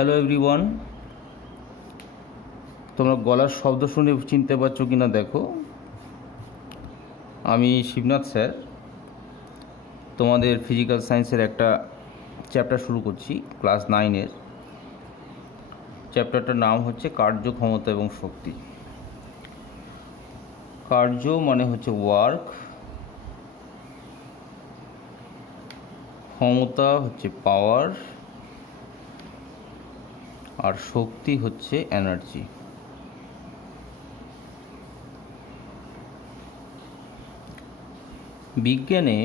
Hello everyone, তোমরা গলার শব্দ শুনে চিনতে পারছো কি না দেখো। আমি শিবনাথ স্যার, তোমাদের ফিজিক্যাল সায়েন্সের একটা চ্যাপ্টার শুরু করছি, ক্লাস 9-এর। চ্যাপ্টারটার নাম হচ্ছে কার্য, ক্ষমতা এবং শক্তি। কার্য মানে হচ্ছে ওয়ার্ক, ক্ষমতা হচ্ছে পাওয়ার, আর শক্তি হচ্ছে এনার্জি। বিজ্ঞানে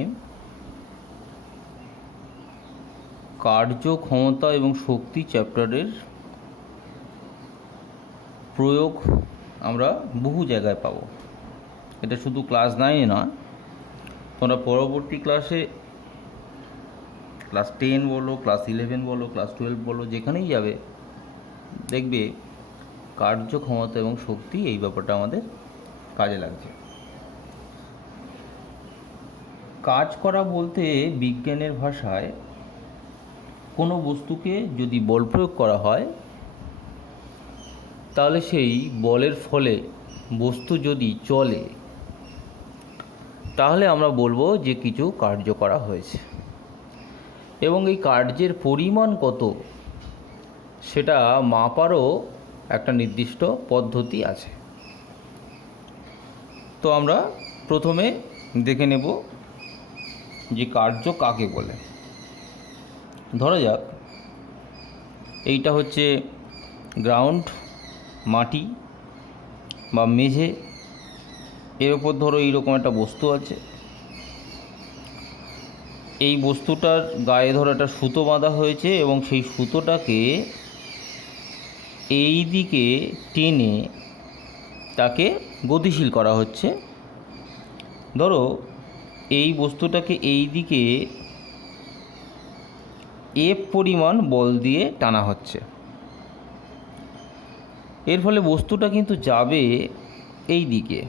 কার্য, ক্ষমতা এবং শক্তি চ্যাপ্টারের প্রয়োগ আমরা বহু জায়গায় পাবো। এটা শুধু ক্লাস 9-এ নয়, তোমরা পরবর্তী ক্লাসে ক্লাস 10 বলো, ক্লাস 11 বলো, ক্লাস 12 বলো, যেখানেই যাবে দেখবে কার্য, ক্ষমতা এবং শক্তি এই ব্যাপারটা আমাদের কাজে লাগছে। কাজ করা বলতে বিজ্ঞানের ভাষায় কোনো বস্তুকে যদি বল প্রয়োগ করা হয়, তাহলে সেই বলের ফলে বস্তু যদি চলে, তাহলে আমরা বলবো যে কিছু কার্য করা হয়েছে। এবং এই কার্যের পরিমাণ কত সেটা মাপারও একটা নির্দিষ্ট পদ্ধতি আছে। তো আমরা প্রথমে দেখে নেব যে কার্য কাকে বলে। ধরা যাক এইটা হচ্ছে গ্রাউন্ড, মাটি বা মেঝে, এর ওপর ধরো এইরকম একটা বস্তু আছে। এই বস্তুটার গায়ে ধরো একটা সুতো বাঁধা হয়েছে এবং সেই সুতোটাকে এই দিকে টেনে তাকে গতিশীল করা হচ্ছে। ধরো এই বস্তুটাকে এই দিকে এফ পরিমাণ বল দিয়ে টানা হচ্ছে। এর ফলে বস্তুটা কিন্তু যাবে এই দিকে,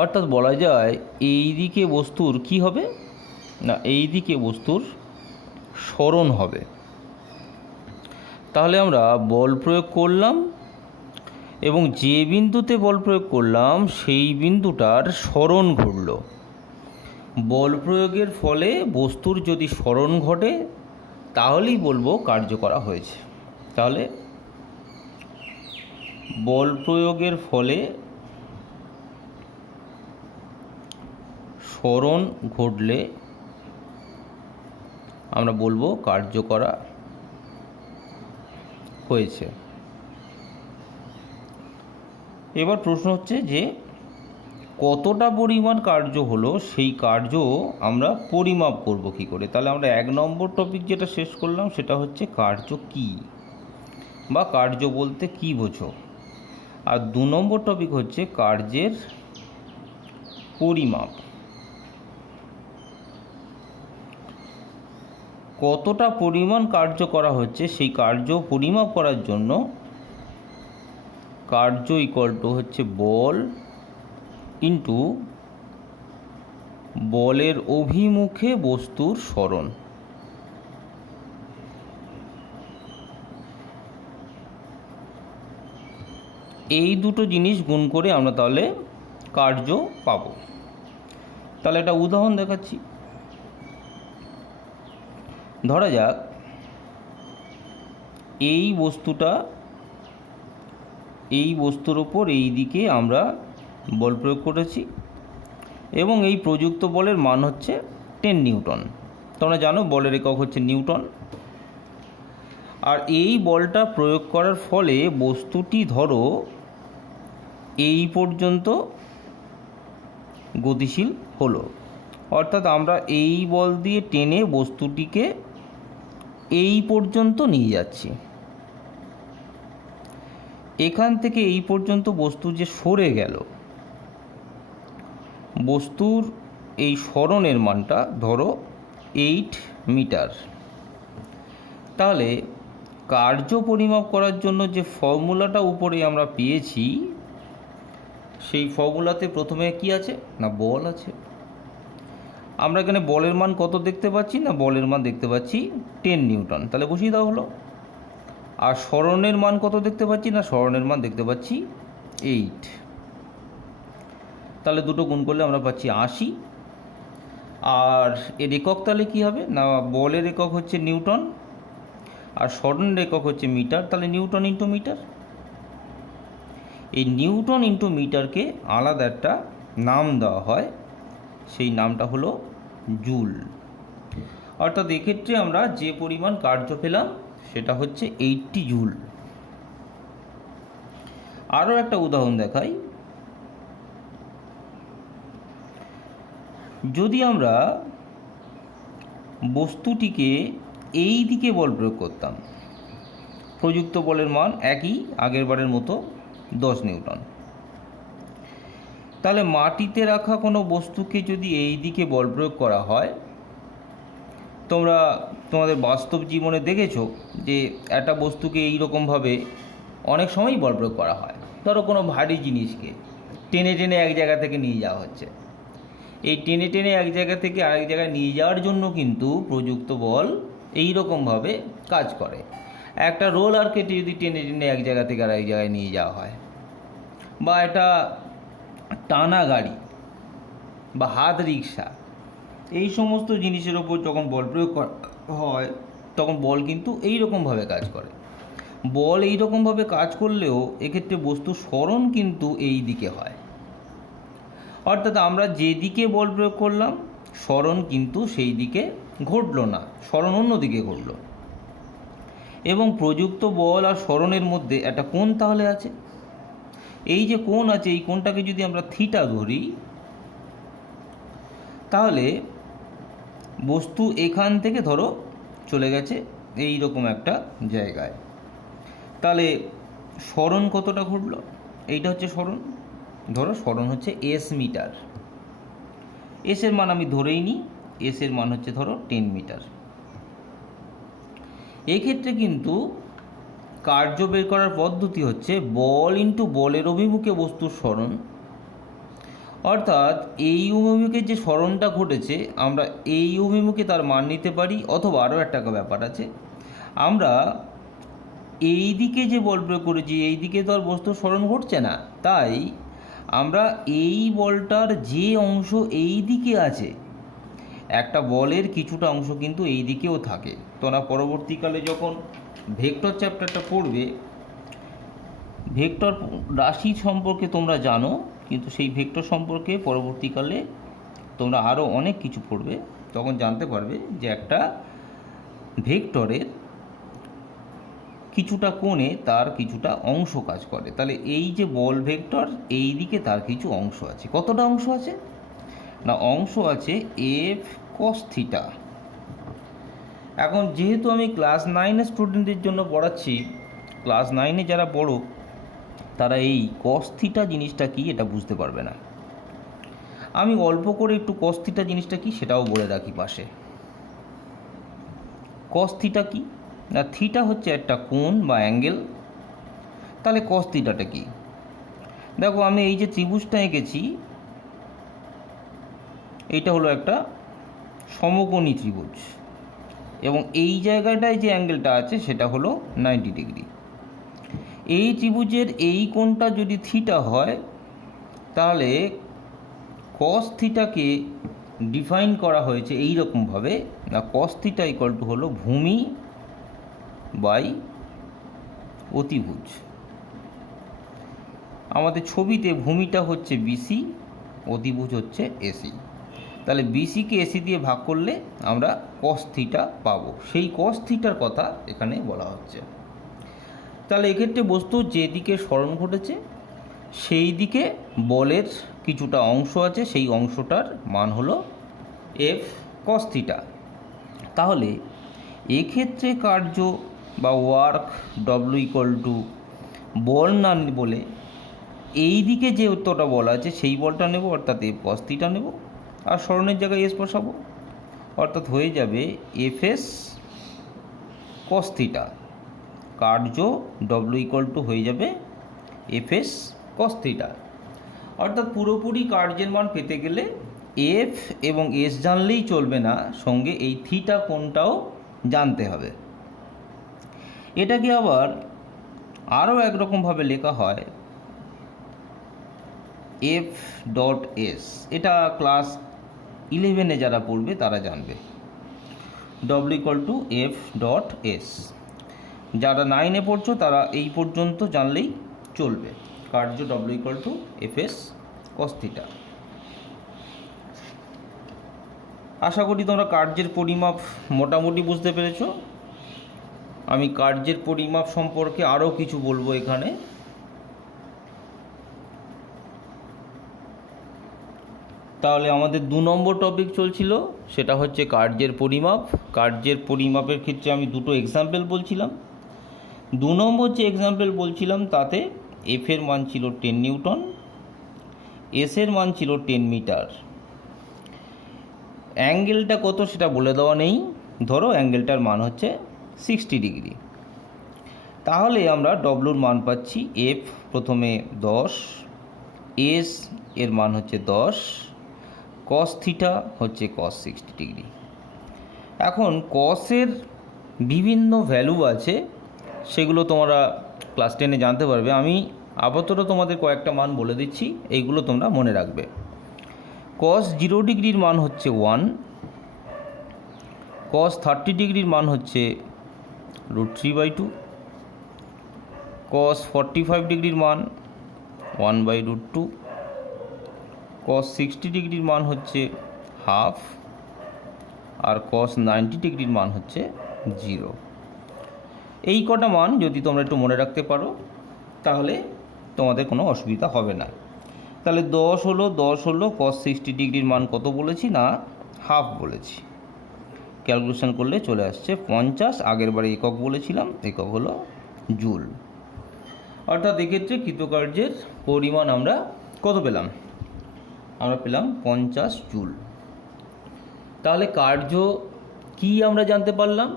অর্থাৎ বলা যায় এই দিকে বস্তুর কি হবে না, এই দিকে বস্তুর সরণ হবে। তাহলে আমরা বল প্রয়োগ করলাম এবং যে বিন্দুতে বল প্রয়োগ করলাম সেই বিন্দুটার সরণ ঘটল। বল প্রয়োগের ফলে বস্তুর যদি সরণ ঘটে তাহলেই বলবো কার্য করা হয়েছে। তাহলে বল প্রয়োগের ফলে সরণ ঘটলে আমরা বলবো কার্য করা হয়েছে। এবার প্রশ্ন হচ্ছে যে কতটা পরিমাণ কার্য হলো, সেই কার্য আমরা পরিমাপ করব কি করে। তাহলে আমরা 1 নম্বর টপিক যেটা শেষ করলাম সেটা হচ্ছে কার্য কি বা কার্য বলতে কি বোঝো, আর 2 নম্বর টপিক হচ্ছে কার্যের পরিমাপ। কতটা পরিমাণ কার্য করা হচ্ছে সেই কার্য পরিমাপ করার জন্য কার্য ইকুয়াল টু হচ্ছে বল ইন্টু বলের অভিমুখে বস্তুর সরণ। এই দুটো জিনিস গুণ করে আমরা তাহলে কার্য পাবো। তাহলে একটা উদাহরণ দেখাচ্ছি। ধরা যাক এই বস্তুটা, এই বস্তুর ওপর এই দিকে আমরা বল প্রয়োগ করেছি এবং এই প্রযুক্ত বলের মান হচ্ছে 10 নিউটন। তোমরা জানো বলের একক হচ্ছে নিউটন। আর এই বলটা প্রয়োগ করার ফলে বস্তুটি ধরো এই পর্যন্ত গতিশীল হলো, অর্থাৎ আমরা এই বল দিয়ে টেনে বস্তুটিকে এই পর্যন্ত নিয়ে যাচ্ছি। এখান থেকে এই পর্যন্ত বস্তু যে সরে গেল, বস্তুর এই সরণের মানটা ধরো 8 মিটার। তাহলে কার্য পরিমাপ করার জন্য যে ফর্মুলাটা উপরে আমরা পেয়েছি, সেই ফর্মুলাতে প্রথমে কি আছে না বল আছে। আমরা এখানে বলের মান কত দেখতে পাচ্ছি না, বলের মান দেখতে পাচ্ছি 10 নিউটন, তাহলে বসিয়ে দেওয়া হলো। আর সরণের মান কত দেখতে পাচ্ছি না, সরণের মান দেখতে পাচ্ছি 8, তাহলে দুটো গুণ করলে আমরা পাচ্ছি 80। আর এর একক তাহলে কী হবে না, বলের একক হচ্ছে নিউটন আর সরণের একক হচ্ছে মিটার, তাহলে নিউটন ইন্টু মিটার। এই নিউটন ইন্টু মিটারকে আলাদা একটা নাম দেওয়া হয়, সেই নামটা হলো জুল। অর্থাৎ এক্ষেত্রে আমরা যে পরিমাণ কার্য পেলাম সেটা হচ্ছে 80 জুল। আরও একটা উদাহরণ দেখাই। যদি আমরা বস্তুটিকে এই দিকে বল প্রয়োগ করতাম, প্রযুক্ত বলের মান একই আগের বারের মতো 10 নিউটন, তাহলে মাটিতে রাখা কোনো বস্তুকে যদি এই দিকে বল প্রয়োগ করা হয়, তোমরা তোমাদের বাস্তব জীবনে দেখেছো যে একটা বস্তুকে এই রকমভাবে অনেক সময়ই বল প্রয়োগ করা হয়। ধরো কোনো ভারী জিনিসকে টেনে টেনে এক জায়গা থেকে নিয়ে যাওয়া হচ্ছে, এই টেনে টেনে এক জায়গা থেকে আরেক জায়গায় নিয়ে যাওয়ার জন্য কিন্তু প্রযুক্ত বল এই রকমভাবে কাজ করে। একটা রোলার কেটে যদি টেনে টেনে এক জায়গা থেকে আরেক জায়গায় নিয়ে যাওয়া হয়, বা একটা টানা গাড়ি বা হাত রিক্সা, এই সমস্ত জিনিসের ওপর যখন বল প্রয়োগ করা হয় তখন বল কিন্তু এই রকমভাবে কাজ করে। বল এই রকমভাবে কাজ করলেও এক্ষেত্রে বস্তুর সরণ কিন্তু এই দিকে হয়, অর্থাৎ আমরা যেদিকে বল প্রয়োগ করলাম সরণ কিন্তু সেই দিকে ঘটল না, সরণ অন্য দিকে ঘটল। এবং প্রযুক্ত বল আর সরণের মধ্যে একটা কোণ তাহলে আছে। এই যে কোণ আছে, এই কোণটাকে যদি আমরা থিটা ধরি, তাহলে বস্তু এখান থেকে ধরো চলে গেছে এই রকম একটা জায়গায়, তাহলে সরণ কতটা ঘটলো, এইটা হচ্ছে সরণ। ধরো সরণ হচ্ছে এস মিটার, এসের মান আমি ধরেই নিই, এসের মান হচ্ছে ধরো 10 মিটার। এক্ষেত্রে কিন্তু কার্য বের করার পদ্ধতি হচ্ছে বল ইন্টু বলের অভিমুখে বস্তুর সরণ, অর্থাৎ এই অভিমুখে যে সরণটা ঘটেছে আমরা এই অভিমুখে তার মান নিতে পারি, অথবা আরও একটা ব্যাপার আছে, আমরা এই দিকে যে বল প্রয়োগ করেছি এই দিকে তো আর বস্তুর সরণ ঘটছে না, তাই আমরা এই বলটার যে অংশ এই দিকে আছে, একটা বলের কিছুটা অংশ কিন্তু এই দিকেও থাকে। তোমরা পরবর্তীকালে যখন ভেক্টর চ্যাপ্টারটা পড়বে, ভেক্টর রাশি সম্পর্কে তোমরা জানো, কিন্তু সেই ভেক্টর সম্পর্কে পরবর্তীকালে তোমরা আরও অনেক কিছু পড়বে, তখন জানতে পারবে যে একটা ভেক্টরের কিছুটা কোণে তার কিছুটা অংশ কাজ করে। তাহলে এই যে বল ভেক্টর, এই দিকে তার কিছু অংশ আছে। কতটা অংশ আছে না, অংশ আছে এফ কস থিটা। এখন যেহেতু আমি ক্লাস 9-এর স্টুডেন্টদের জন্য পড়াচ্ছি, ক্লাস 9-এ যারা পড়ো তারা এই কস থিটা জিনিসটা কি এটা বুঝতে পারবে না। আমি অল্প করে একটু কস থিটা জিনিসটা কি সেটাও বলে রাখি পাশে। কস থিটা কি না, থিটা হচ্ছে একটা কোণ বা অ্যাঙ্গেল। তাহলে কস থিটাটা কি, দেখো আমি এই যে ত্রিভুজটা এঁকেছি, এইটা হলো একটা সমকোণী ত্রিভুজ, এবং এই জায়গাটায় যে অ্যাঙ্গেলটা আছে সেটা হলো 90 ডিগ্রি। এই ত্রিভুজের এই কোণটা যদি থিটা হয়, তাহলে কস থিটাকে ডিফাইন করা হয়েছে এই রকমভাবে না, কস থিটা ইকুয়াল টু হলো ভূমি বাই অতিভুজ। আমাদের ছবিতে ভূমিটা হচ্ছে বিসি, অতিভুজ হচ্ছে এসি। তাহলে বিসিকে এসি দিয়ে ভাগ করলে আমরা কস থিটা পাবো, সেই কস থিটার কথা এখানে বলা হচ্ছে। তাহলে এক্ষেত্রে বস্তু যেদিকে সরণ ঘটেছে সেই দিকে বলের কিছুটা অংশ আছে, সেই অংশটার মান হলো এফ কস থিটা। তাহলে এক্ষেত্রে কার্য বা ওয়ার্ক ডব্লিউ ইকুয়াল টু বল না বলে এই দিকে যে উত্তরটা বলা আছে সেই বলটা নেব, অর্থাৎ এফ কস থিটা নেব, আর সরণের জায়গায় এস বসাবো, অর্থাৎ হয়ে যাবে এফএস কস থিটা। কার্য ডব্লিউ ইকুয়াল টু হয়ে যাবে এফএস কস থিটা। অর্থাৎ পুরোপুরি কার্যের মান পেতে গেলে এফ এবং এস জানলেই চলবে না, সঙ্গে এই থিটা কোণটাও জানতে হবে। এটাকে আবার আরও একরকমভাবে লেখা হয় এফ ডট এস। এটা ক্লাস 11-এ যারা পড়বে তারা জানবে। W equal to F dot S. যারা 9-এ পড়ছো তারা এই পর্যন্ত জানলেই চলবে। কার্য W equal to F S cos theta. আশা করি তোমরা কার্যের পরিমাপ মোটামুটি বুঝতে পেরেছো। আমি কার্যের পরিমাপ সম্পর্কে আরও কিছু বলবো এখানে। তাহলে আমাদের 2 নম্বর টপিক চলছিল, সেটা হচ্ছে কার্যের পরিমাপ। কার্যের পরিমাপের ক্ষেত্রে আমি দুটো এক্সাম্পল বলছিলাম। 2 নম্বর যে এক্সাম্পল বলছিলাম তাতে এফ এর মান ছিল 10 নিউটন, এস এর মান ছিল 10 মিটার। অ্যাঙ্গেলটা কত সেটা বলে দেওয়া নেই, ধরো অ্যাঙ্গেলটার মান হচ্ছে 60 ডিগ্রি। তাহলে আমরা ডব্লুর মান পাচ্ছি এফ প্রথমে 10, এস এর মান হচ্ছে 10, কস থিটা হচ্ছে কস 60 ডিগ্রি। এখন কসের বিভিন্ন ভ্যালু আছে, সেগুলো তোমরা ক্লাস 10-এ জানতে পারবে। আমি আপাতত তোমাদের কয়েকটা মান বলে দিচ্ছি, এইগুলো তোমরা মনে রাখবে। কস 0 ডিগ্রির মান হচ্ছে 1, কস 30 ডিগ্রির মান হচ্ছে √3/2, কস 45 ডিগ্রির মান 1/√2, কস 60 ডিগ্রির মান হচ্ছে হাফ, আর কস 90 ডিগ্রির মান হচ্ছে 0। এই কটা মান যদি তোমরা একটু মনে রাখতে পারো তাহলে তোমাদের কোনো অসুবিধা হবে না। তাহলে 10 হলো কস 60 ডিগ্রির মান কত বলেছি না, হাফ বলেছি। ক্যালকুলেশন করলে চলে আসছে 50। আগের বারে একক বলেছিলাম, একক হলো জুল। অর্থাৎ এক্ষেত্রে কৃতকার্যের পরিমাণ আমরা কত পেলাম, আমরা পেলাম 50 জুল। তাহলে কার্য কি আমরা জানতে পারলাম,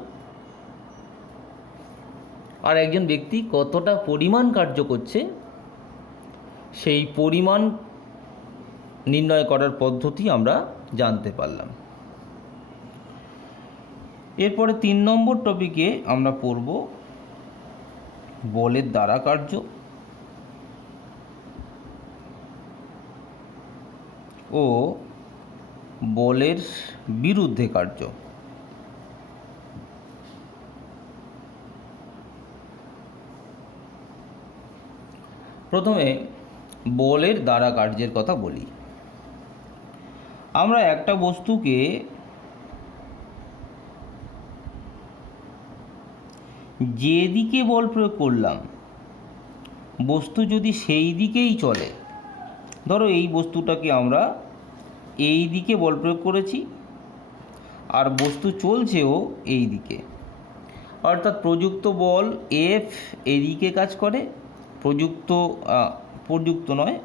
আর একজন ব্যক্তি কতটা পরিমাণ কার্য করছে সেই পরিমাণ নির্ণয় করার পদ্ধতি আমরা জানতে পারলাম। এরপরে 3 নম্বর টপিকে আমরা পড়ব বলের দ্বারা কার্য ও বলের বিরুদ্ধে কার্য। প্রথমে বলের দ্বারা কার্যের কথা বলি। আমরা একটা বস্তুকে যেদিকে বল প্রয়োগ করলাম, বস্তু যদি সেই দিকেই চলে, ধরো এই বস্তুটাকে আমরা এই দিকে বল প্রয়োগ করেছি আর বস্তু চলছেও এই দিকে, অর্থাৎ প্রযুক্ত বল এফ এদিকে কাজ করে, প্রযুক্ত নয়,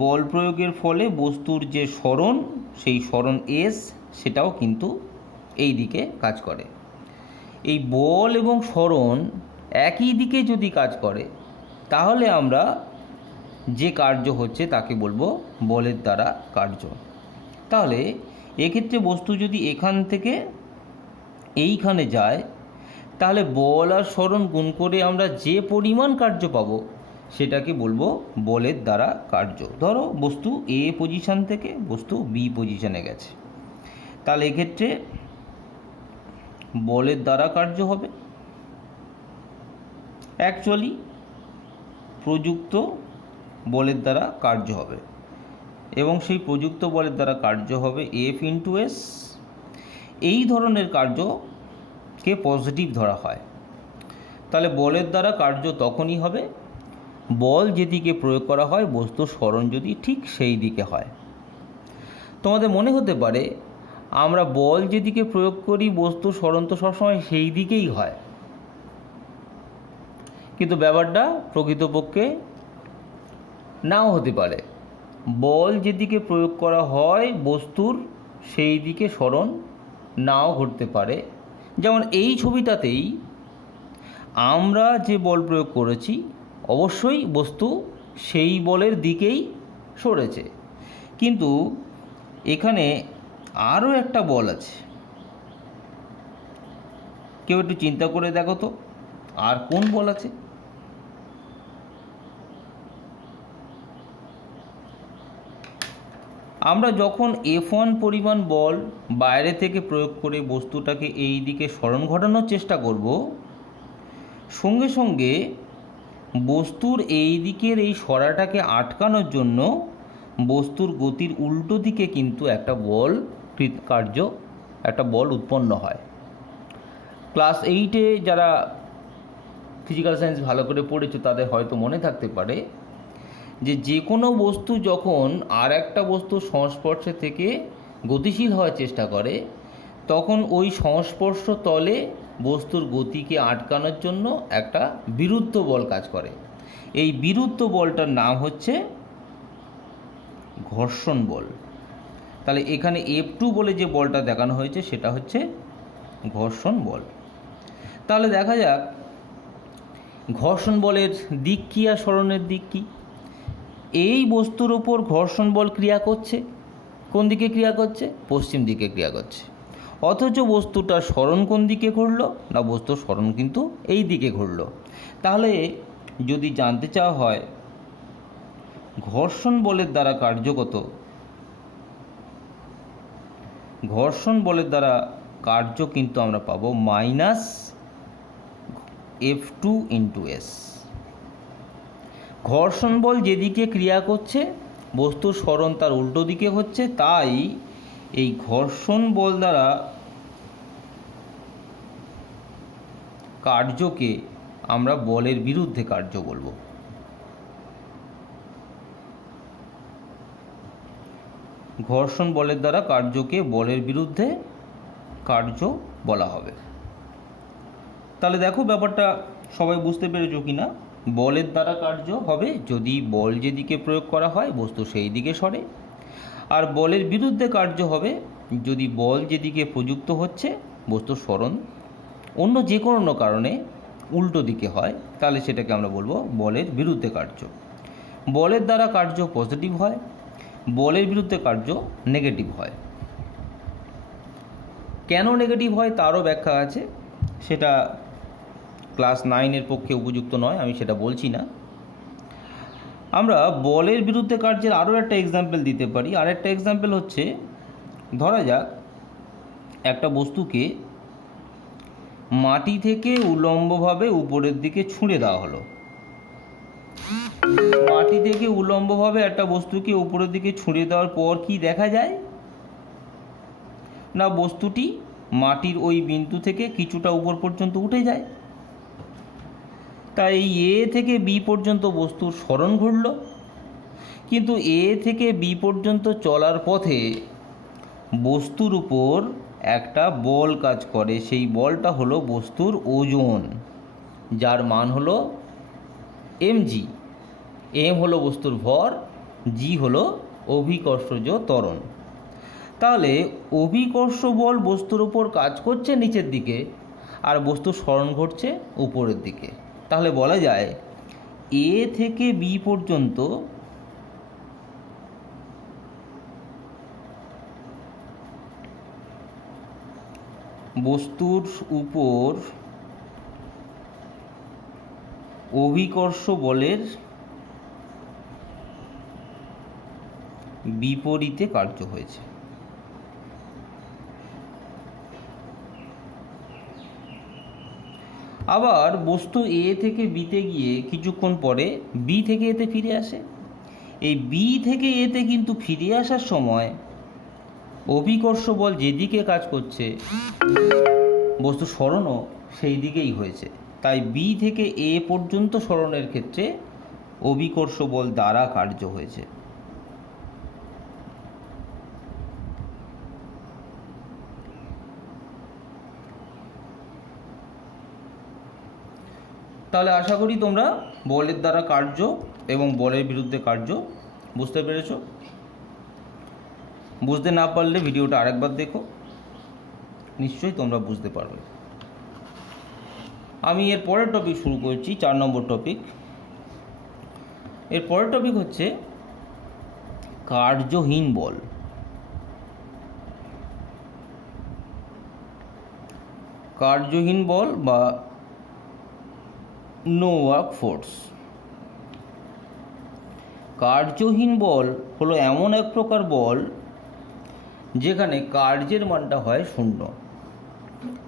বল প্রয়োগের ফলে বস্তুর যে সরণ, সেই সরণ এস সেটাও কিন্তু এই দিকে কাজ করে। এই বল এবং সরণ একই দিকে যদি কাজ করে তাহলে আমরা যে কার্য হচ্ছে তাকে বলবো বলের দ্বারা কার্য। তাহলে এক্ষেত্রে বস্তু যদি এখান থেকে এইখানে যায় তাহলে বল আর সরণ গুণ করে আমরা যে পরিমাণ কার্য পাবো সেটাকে বলবো বলের দ্বারা কার্য। ধরো বস্তু এ পজিশান থেকে বস্তু বি পজিশানে গেছে, তাহলে এক্ষেত্রে বলের দ্বারা কার্য হবে অ্যাকচুয়ালি প্রযুক্ত বলের দ্বারা কার্য হবে, এবং সেই প্রযুক্ত বলের দ্বারা কার্য হবে এফ ইন্টু এস। এই ধরনের কার্যকে পজিটিভ ধরা হয়। তাহলে বলের দ্বারা কার্য তখনই হবে বল যেদিকে প্রয়োগ করা হয় বস্তুর সরণ যদি ঠিক সেই দিকে হয়। তোমাদের মনে হতে পারে আমরা বল যেদিকে প্রয়োগ করি বস্তুর সরণ তো সবসময় সেই দিকেই হয়, কিন্তু ব্যাপারটা প্রকৃতপক্ষে নাও হতে পারে। বল যেদিকে প্রয়োগ করা হয় বস্তুর সেই দিকে সরণ নাও ঘটতে পারে। যেমন এই ছবিটাতেই আমরা যে বল প্রয়োগ করেছি অবশ্যই বস্তু সেই বলের দিকেই সরেছে, কিন্তু এখানে আরও একটা বল আছে, কেউ একটু চিন্তা করে দেখো তো আর কোন বল আছে। আমরা যখন F1 পরিমাণ বল বাইরে থেকে প্রয়োগ করে বস্তুটাকে এই দিকে সরণ ঘটানোর চেষ্টা করব, সঙ্গে সঙ্গে বস্তুর এই দিকের এই সরাটাকে আটকানোর জন্য বস্তুর গতির উল্টো দিকে কিন্তু একটা বল একটা বল উৎপন্ন হয়। ক্লাস 8-এ যারা ফিজিক্যাল সায়েন্স ভালো করে পড়েছে তাদের হয়তো মনে থাকতে পারে যে কোনো বস্তু যখন আর একটা বস্তুর সংস্পর্শে থেকে গতিশীল হওয়ার চেষ্টা করে তখন ওই সংস্পর্শ তলে বস্তুর গতিকে আটকানোর জন্য একটা বিরুদ্ধ বল কাজ করে। এই বিরুদ্ধ বলটার নাম হচ্ছে ঘর্ষণ বল। তাহলে এখানে F2 বলে যে বলটা দেখানো হয়েছে সেটা হচ্ছে ঘর্ষণ বল। তাহলে দেখা যাক ঘর্ষণ বলের দিক কী আর সরণের দিক কী। এই বস্তুর ওপর ঘর্ষণ বল ক্রিয়া করছে, কোন দিকে ক্রিয়া করছে? পশ্চিম দিকে ক্রিয়া করছে। অথচ বস্তুটার সরণ কোন দিকে ঘুরল? না, বস্তুর সরণ কিন্তু এই দিকে ঘুরল। তাহলে যদি জানতে চাওয়া হয় ঘর্ষণ বলের দ্বারা কার্যকত, ঘর্ষণ বলের দ্বারা কার্য কিন্তু আমরা পাবো -F2 × S। ঘর্ষণ বল যেদিকে ক্রিয়া করছে বস্তুর সরণ তার উল্টো দিকে হচ্ছে, তাই এই ঘর্ষণ বল দ্বারা কার্যকে আমরা বলের বিরুদ্ধে কার্য বলবো। ঘর্ষণ বলের দ্বারা কার্যকে বলের বিরুদ্ধে কার্য বলা হবে। তাহলে দেখো ব্যাপারটা সবাই বুঝতে পেরেছো কি না? বলের দ্বারা কার্য হবে যদি বল যেদিকে প্রয়োগ করা হয় বস্তু সেই দিকে সরে, আর বলের বিরুদ্ধে কার্য হবে যদি বল যেদিকে প্রযুক্ত হচ্ছে বস্তুর সরণ অন্য যে কোনো কারণে উল্টো দিকে হয়, তাহলে সেটাকে আমরা বলবো বলের বিরুদ্ধে কার্য। বলের দ্বারা কার্য পজিটিভ হয়, বলের বিরুদ্ধে কার্য নেগেটিভ হয়। কেন নেগেটিভ হয় তারও ব্যাখ্যা আছে, সেটা ক্লাস 9-এর পক্ষে উপযুক্ত নয়, আমি সেটা বলছি না। আমরা বলের বিরুদ্ধে কার্যের আরও একটা এক্সাম্পল দিতে পারি। আরেকটা এক্সাম্পল হচ্ছে, ধরা যাক একটা বস্তুকে মাটি থেকে উলম্বভাবে উপরের দিকে ছুঁড়ে দেওয়া হলো। মাটি থেকে উলম্বভাবে একটা বস্তুকে উপরের দিকে ছুঁড়ে দেওয়ার পর কি দেখা যায়? না, বস্তুটি মাটির ওই বিন্দু থেকে কিছুটা উপর পর্যন্ত উঠে যায়। তাই A থেকে B পর্যন্ত বস্তুর সরণ ঘুরল, কিন্তু A থেকে B পর্যন্ত চলার পথে বস্তুর উপর একটা বল কাজ করে। সেই বলটা হলো বস্তুর ওজন, যার মান হলো mg। m হলো বস্তুর ভর, g হলো অভিকর্ষজ ত্বরণ। তাহলে অভিকর্ষ বল বস্তুর উপর কাজ করছে নিচের দিকে, আর বস্তুর সরণ ঘটছে উপরের দিকে। তাহলে বলা যায় A থেকে B পর্যন্ত বস্তুর উপর অভিকর্ষ বলের বিপরীতে কার্য হয়েছে। আবার বস্তু A থেকে B তে গিয়ে কিছুক্ষণ পরে B থেকে A তে ফিরে আসে। এই B থেকে A তে কিন্তু ফিরে আসার সময় অভিকর্ষ বল যেদিকে কাজ করছে বস্তু সরণও সেই দিকেই হয়েছে। তাই B থেকে A পর্যন্ত সরণের ক্ষেত্রে অভিকর্ষ বল দ্বারা কার্য হয়েছে। তাহলে আশা করি তোমরা বলের দ্বারা কার্য এবং বলের বিরুদ্ধে কার্য বুঝতে পেরেছো। বুঝতে না পারলে ভিডিওটা আরেকবার দেখো, নিশ্চয়ই তোমরা বুঝতে পারবে। আমি এর পরের টপিক শুরু করছি, 4 নম্বর টপিক। এর পরের টপিক হচ্ছে কার্যহীন বল। কার্যহীন বল বা নো ওয়ার্ক ফোর্স। কার্যহীন বল হলো এমন এক প্রকার বল যেখানে কার্যের মানটা হয় শূন্য।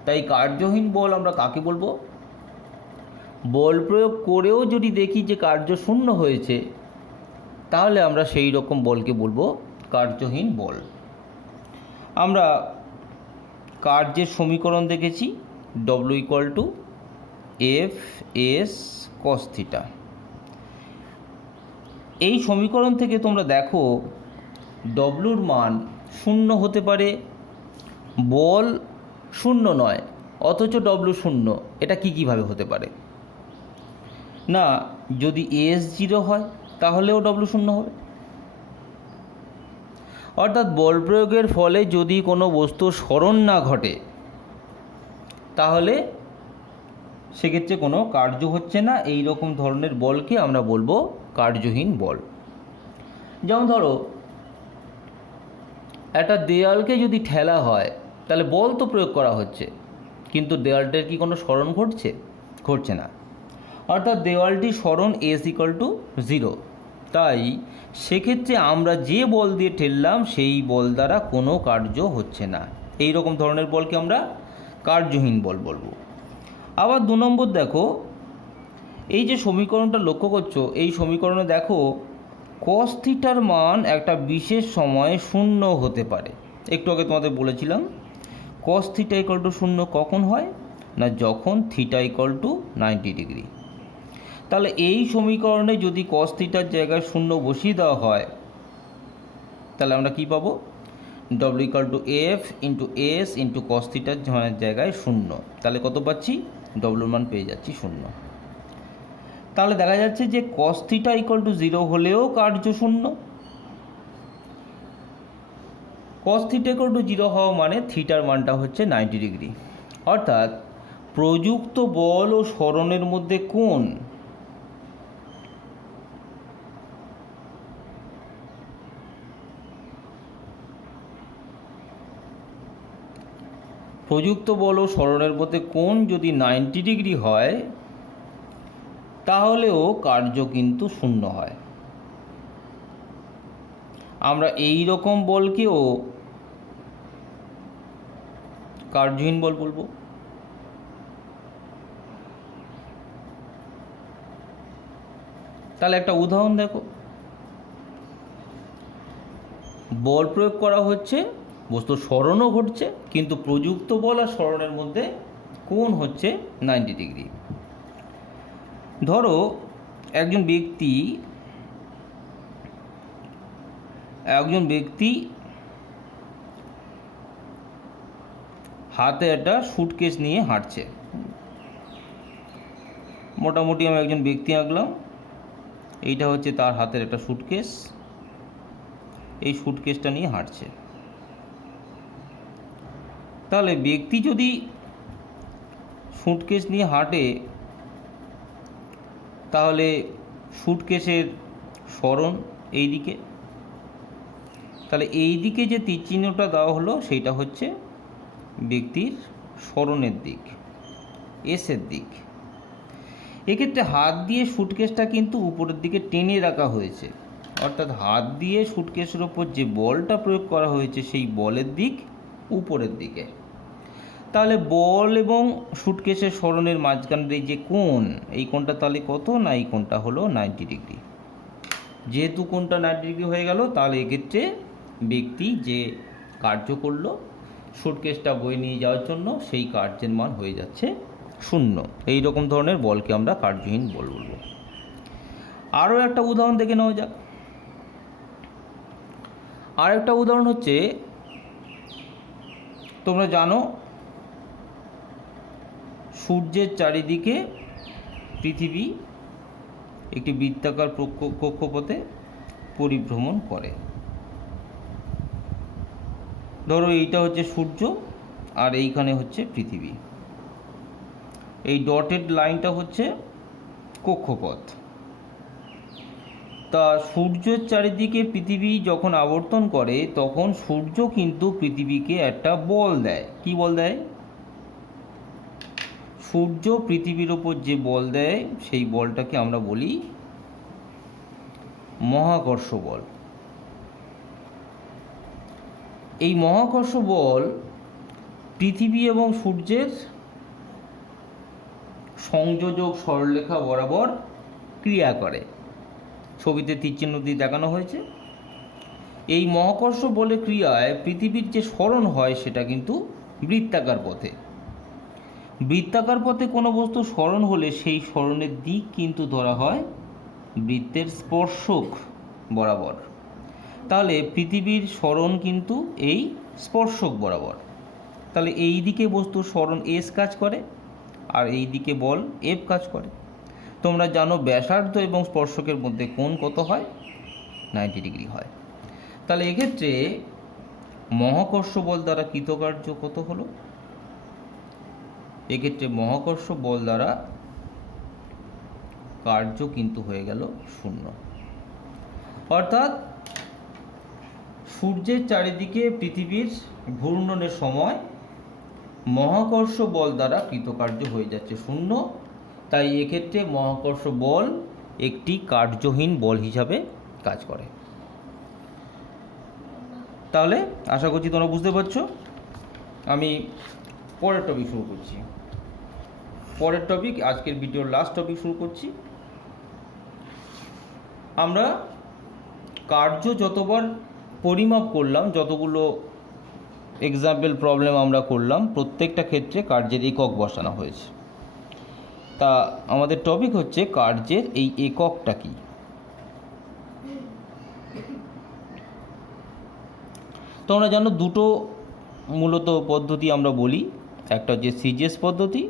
তাই কার্যহীন বল আমরা কাকে বলবো? বল প্রয়োগ করেও যদি দেখি যে কার্য শূন্য হয়েছে, তাহলে আমরা সেই রকম বলকে বলবো কার্যহীন বল। আমরা কার্যের সমীকরণ দেখেছি, W equal to F S cos theta. এই সমীকরণ থেকে তোমরা দেখো ডব্লুর মান শূন্য হতে পারে, বল শূন্য নয় অথচ ডব্লু শূন্য। এটা কীভাবে হতে পারে? না, যদি এস 0 হয় তাহলেও ডব্লু শূন্য হবে। অর্থাৎ বল প্রয়োগের ফলে যদি কোনো বস্তুর স্মরণ না ঘটে, তাহলে সেক্ষেত্রে কোনো কার্য হচ্ছে না। এই রকম ধরনের বলকে আমরা বলবো কার্যহীন বল। যেমন ধরো একটা দেয়ালকে যদি ঠেলা হয়, তাহলে বল তো প্রয়োগ করা হচ্ছে, কিন্তু দেওয়ালটার কি কোনো স্মরণ ঘটছে না। অর্থাৎ দেওয়ালটির স্মরণ এস ইকুয়াল টু 0। তাই সেক্ষেত্রে আমরা যে বল দিয়ে ঠেললাম সেই বল দ্বারা কোনো কার্য হচ্ছে না। এই রকম ধরনের বলকে আমরা কার্যহীন বল বলবো। আবার 2 নম্বর দেখো, এই যে সমীকরণটা লক্ষ্য করছো, এই সমীকরণে দেখো কস থিটার মান একটা বিশেষ সময়ে শূন্য হতে পারে। একটু আগে তোমাদের বলেছিলাম কস থিটা ইকুয়াল টু 0 কখন হয় না, যখন থিটা ইকুয়াল টু 90 ডিগ্রি। তাহলে এই সমীকরণে যদি কস থিটার জায়গায় 0 বসিয়ে দেওয়া হয়, তাহলে আমরা কি পাবো? W equal to F into S into cos থিটার জায়গায় 0। তাহলে কত পাচ্ছি? ডব্লুর মান পেয়ে যাচ্ছি 0। তাহলে দেখা যাচ্ছে যে কস থিটা ইকুয়াল টু 0 হলেও কার্য শূন্য। কস থিটা ইকুয়াল টু 0 হওয়া মানে থিটার মানটা হচ্ছে 90 ডিগ্রি। অর্থাৎ প্রযুক্ত বল ও স্মরণের মধ্যে কোণ যদি 90 ডিগ্রি হয়, তাহলেও কার্য কিন্তু শূন্য হয়। আমরা এই রকম বলকেও কার্যহীন বল বলবো। তাহলে একটা উদাহরণ দেখো, বল প্রয়োগ করা হচ্ছে, বস্তুর স্মরণও ঘটছে, কিন্তু প্রযুক্ত বল আর স্মরণের মধ্যে কোণ হচ্ছে 90 ডিগ্রি। ধরো একজন ব্যক্তি হাতে একটা সুটকেস নিয়ে হাঁটছে। মোটামুটি আমি একজন ব্যক্তি আঁকলাম, এইটা হচ্ছে তার হাতের একটা সুটকেস। এই সুটকেসটা নিয়ে হাঁটছে। তাহলে ব্যক্তি যদি সুটকেস নিয়ে হাঁটে, তাহলে সুটকেসের স্মরণ এই দিকে। তাহলে এই দিকে যে তীর চিহ্নটা দেওয়া হলো, সেইটা হচ্ছে ব্যক্তির স্মরণের দিক, এসের দিক। এক্ষেত্রে হাত দিয়ে সুটকেসটা কিন্তু উপরের দিকে টেনে রাখা হয়েছে। অর্থাৎ হাত দিয়ে সুটকেসের ওপর যে বলটা প্রয়োগ করা হয়েছে, সেই বলের দিক উপরের দিকে। তাহলে বল এবং সুটকেসের স্মরণের মাঝখানের এই যে কোণ, এই কোণটা তাহলে কত না, এই কোণটা হলো 90 ডিগ্রি। যেহেতু কোণটা 90 ডিগ্রি হয়ে গেল, তাহলে এক্ষেত্রে ব্যক্তি যে কার্য করলো সুটকেসটা বয়ে নিয়ে যাওয়ার জন্য, সেই কার্যের মান হয়ে যাচ্ছে 0। এই রকম ধরনের বলকে আমরা কার্যহীন বল বলবো। আরও একটা উদাহরণ দেখে নেওয়া যাক। আর একটা উদাহরণ হচ্ছে, তোমরা জানো সূর্যের চারিদিকে পৃথিবী একটি বৃত্তাকার কক্ষপথে পরিভ্রমণ করে। ধরো এইটা হচ্ছে সূর্য আর এইখানে হচ্ছে পৃথিবী। এই ডটেড লাইনটা হচ্ছে কক্ষপথ। তা সূর্যের চারিদিকে পৃথিবী যখন আবর্তন করে, তখন সূর্য কিন্তু পৃথিবীকে একটা বল দেয়। কি বল দেয়? সূর্য পৃথিবীর ওপর যে বল দেয় সেই বলটাকে আমরা বলি মহাকর্ষ বল। এই মহাকর্ষ বল পৃথিবী এবং সূর্যের সংযোজক সরলরেখা বরাবর ক্রিয়া করে। ছবিতে তীরচিহ্ন দিয়ে দেখানো হয়েছে। এই মহাকর্ষ বলের ক্রিয়ায় পৃথিবীর যে সরণ হয় সেটা কিন্তু বৃত্তাকার পথে। বৃত্তাকার পথে কোনো বস্তু সরণ হলে সেই সরণের দিক কিন্তু ধরা হয় বৃত্তের স্পর্শক বরাবর। তাহলে পৃথিবীর সরণ কিন্তু এই স্পর্শক বরাবর। তাহলে এই দিকে বস্তুর সরণ এস কাজ করে আর এই দিকে বল এফ কাজ করে। তোমরা জানো ব্যাসার্ধ এবং স্পর্শকের মধ্যে কোণ কত হয়? 90 ডিগ্রি হয়। তাহলে এক্ষেত্রে মহাকর্ষ বল দ্বারা কৃতকার্য কত হলো? এক্ষেত্রে মহাকর্ষ বল দ্বারা কার্য কিন্তু হয়ে গেল 0। অর্থাৎ সূর্যের চারিদিকে পৃথিবীর ঘূর্ণনের সময় মহাকর্ষ বল দ্বারা কৃতকার্য হয়ে যাচ্ছে 0। তাই এক্ষেত্রে মহাকর্ষ বল একটি কার্যহীন বল হিসাবে কাজ করে। তাহলে আশা করছি তোমরা বুঝতে পারছো। আমি পরের টপিক শুরু করছি। পরের টপিক, আজকের ভিডিওর লাস্ট টপিক শুরু করছি। আমরা কার্য যতবার পরিমাপ করলাম, যতগুলো এক্সাম্পল প্রবলেম আমরা করলাম, প্রত্যেকটা ক্ষেত্রে কার্যের একক বসানো হয়েছে। তা আমাদের টপিক হচ্ছে কার্যের এই এককটা কি। তোমরা জানো দুটো মূলত পদ্ধতি আমরা বলি, একটা হচ্ছে সিজিএস পদ্ধতি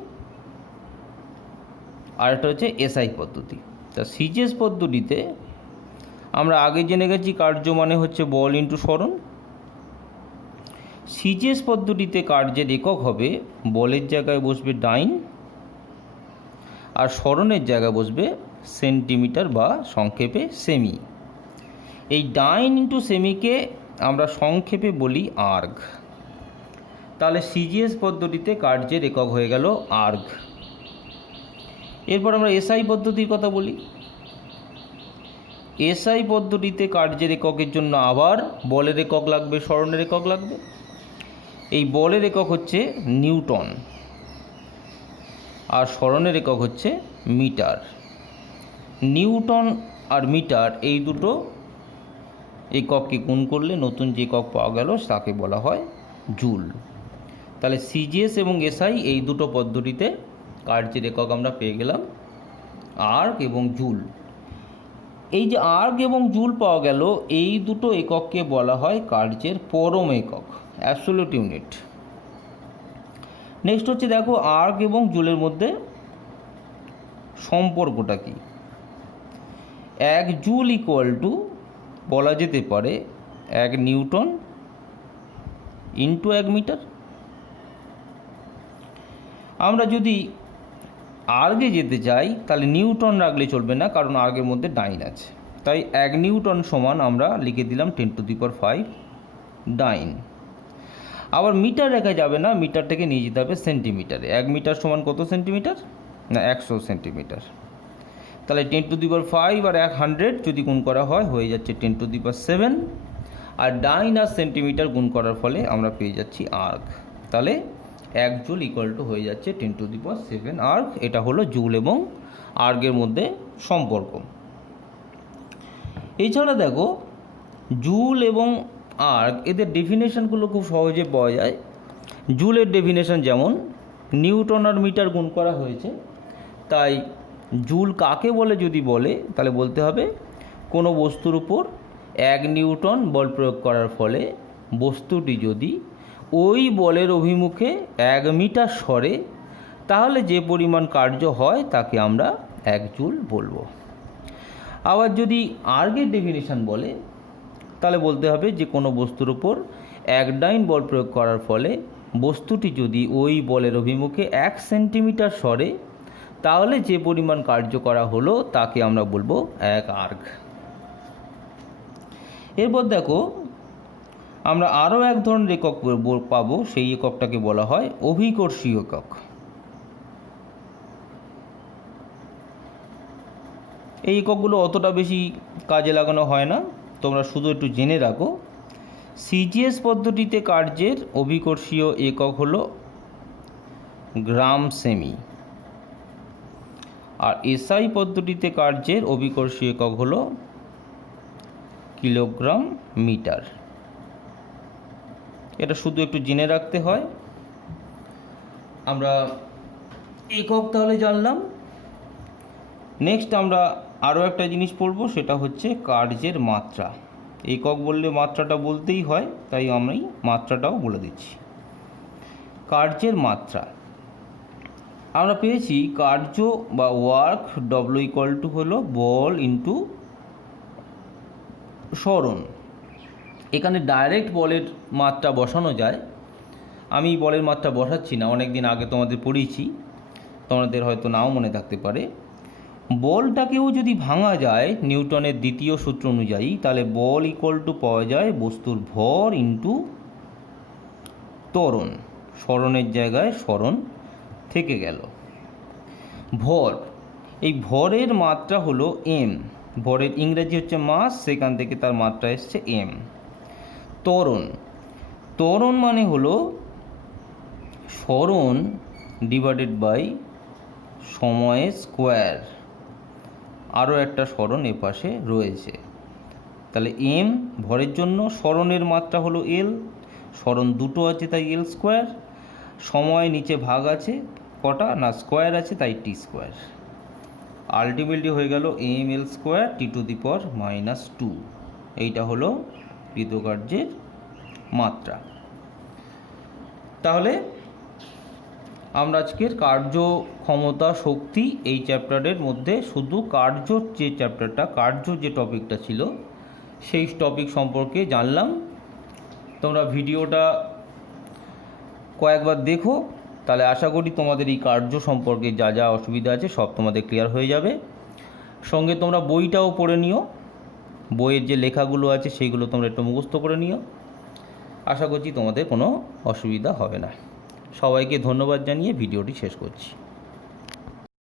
আর একটা হচ্ছে এসআই পদ্ধতি। তা সিজিএস পদ্ধতিতে আমরা আগে জেনে গেছি কার্য মানে হচ্ছে বল ইন্টু সরণ। সিজিএস পদ্ধতিতে কার্যের একক হবে বলের জায়গায় বসবে ডাইন আর সরণের জায়গায় বসবে সেন্টিমিটার বা সংক্ষেপে সেমি। এই ডাইন ইন্টু সেমিকে আমরা সংক্ষেপে বলি আর্গ। তাহলে সিজিএস পদ্ধতিতে কার্যের একক হয়ে গেল আর্গ। এরপর আমরা এসআই পদ্ধতির কথা বলি। এসআই পদ্ধতিতে কার্যের এককের জন্য আবার বলের একক লাগবে, সরণের একক লাগবে। এই বলের একক হচ্ছে নিউটন আর সরণের একক হচ্ছে মিটার। নিউটন আর মিটার এই দুটো একককে গুণ করলে নতুন যে একক পাওয়া গেল তাকে বলা হয় জুল। তাহলে সিজিএস এবং এসআই এই দুটো পদ্ধতিতে কার্যের একক আমরা পেয়ে গেলাম আর্গ এবং জুল। এই যে আর্গ এবং জুল পাওয়া গেল, এই দুটো একককে বলা হয় কার্যের পরম একক, অ্যাবসলিউট ইউনিট। নেক্সট হচ্ছে দেখো আর্গ এবং জুলের মধ্যে সম্পর্কটা কি। 1 জুল ইকুয়াল টু বলা যেতে পারে 1 নিউটন ইন্টু 1 মিটার। আমরা যদি আর্গে যেতে চাই তাহলে নিউটন রাখলে চলবে না, কারণ আর্গের মধ্যে ডাইন আছে। তাই 1 নিউটন সমান আমরা লিখে দিলাম 10⁵ ডাইন। আবার মিটার রেখা যাবে না, মিটারটাকে নিয়ে যেতে হবে সেন্টিমিটারে। 1 মিটার সমান কত সেন্টিমিটার? না 100 সেন্টিমিটার। তাহলে 10⁵ আর 100 যদি গুণ করা হয় হয়ে যাচ্ছে 10⁷। আর ডাইন আর সেন্টিমিটার গুণ করার ফলে আমরা পেয়ে যাচ্ছি আর্গ। তাহলে 1 জুল ইকুয়াল টু হয়ে যাচ্ছে 10⁷ আর্গ। এটা হলো জুল এবং আর্গের মধ্যে সম্পর্ক। এছাড়া দেখো জুল এবং আর্গ এদের ডেফিনেশনগুলো খুব সহজে পাওয়া যায়। জুলের ডেফিনেশন যেমন নিউটন আর মিটার গুণ করা হয়েছে, তাই জুল কাকে বলে যদি বলে তাহলে বলতে হবে কোনো বস্তুর উপর 1 নিউটন বল প্রয়োগ করার ফলে বস্তুটি যদি ওই বলের অভিমুখে 1 মিটার সরে তাহলে যে পরিমাণ কার্য হয় তাকে আমরা 1 জুল বলবো। আবার যদি আর্গের ডেফিনেশন বলে তাহলে বলতে হবে যে কোনো বস্তুর উপর 1 ডাইন বল প্রয়োগ করার ফলে বস্তুটি যদি ওই বলের অভিমুখে 1 সেন্টিমিটার সরে তাহলে যে পরিমাণ কার্য করা হলো তাকে আমরা বলবো 1 আর্গ। এরপর দেখো আমরা আরও এক ধরনের একক পাবো, সেই এককটাকে বলা হয় অভিকর্ষীয় একক। এই এককগুলো অতটা বেশি কাজে লাগানো হয় না, তোমরা শুধু একটু জেনে রাখো। সিজিএস পদ্ধতিতে কার্যের অভিকর্ষীয় একক হলো গ্রাম সেমি, আর এসআই পদ্ধতিতে কার্যের অভিকর্ষীয় একক হলো কিলোগ্রাম মিটার। এটা শুধু একটু জেনে রাখতে হয়। আমরা একক তাহলে জানলাম। নেক্সট আমরা আরও একটা জিনিস পড়ব, সেটা হচ্ছে কার্যের মাত্রা। একক বললে মাত্রাটা বলতেই হয়, তাই আমি মাত্রাটাও বলে দিচ্ছি। কার্যের মাত্রা আমরা পেয়েছি কার্য বা ওয়ার্ক ডব্লিউ ইকুয়াল টু হলো বল ইন্টু সরণ। এখানে ডাইরেক্ট বলের মাত্রা বসানো যায়, আমি বলের মাত্রা বসাচ্ছি না, অনেক দিন আগে তোমাদের পড়িয়েছি, তোমাদের হয়তো নাও মনে থাকতে পারে। বলটাকেও যদি ভাঙা যায় নিউটনের দ্বিতীয় সূত্র অনুযায়ী, তাহলে বল ইকুয়াল টু পাওয়া যায় বস্তুর ভর ইন্টু ত্বরণ। সরণের জায়গায় সরণ থেকে গেল। ভর, এই ভরের মাত্রা হলো এম। ভরের ইংরেজি হচ্ছে মাস, সেখান থেকে তার মাত্রা এসছে এম। ত্বরণ, ত্বরণ মানে হলো সরণ ডিভাইডেড বাই সময়ের স্কোয়ার। আরও একটা সরণ এপাশে রয়েছে, তাহলে এম ভরের জন্য, সরণের মাত্রা হলো এল, সরণ দুটো আছে তাই এল স্কোয়ার, সময় নিচে ভাগ আছে কটা না স্কোয়ার আছে তাই টি স্কোয়ার। আলটিমেটলি হয়ে গেল M L square T to the power -2। এইটা হলো কৃতকার্যের মাত্রা। তাহলে আমরা আজকের কার্য ক্ষমতা শক্তি এই চ্যাপ্টারের মধ্যে শুধু কার্য যে চ্যাপ্টারটা, কার্য যে টপিকটা ছিল সেই টপিক সম্পর্কে জানলাম। তোমরা ভিডিওটা কয়েকবার দেখো, তাহলে আশা করি তোমাদের এই কার্য সম্পর্কে যা যা অসুবিধা আছে সব তোমাদের ক্লিয়ার হয়ে যাবে। সঙ্গে তোমরা বইটাও পড়ে নিও, বইয়ের যে লেখাগুলো আছে সেইগুলো তোমরা একটু মুখস্থ করে নিও। আশা করছি তোমাদের কোনো অসুবিধা হবে না। সবাইকে ধন্যবাদ জানিয়ে ভিডিওটি শেষ করছি।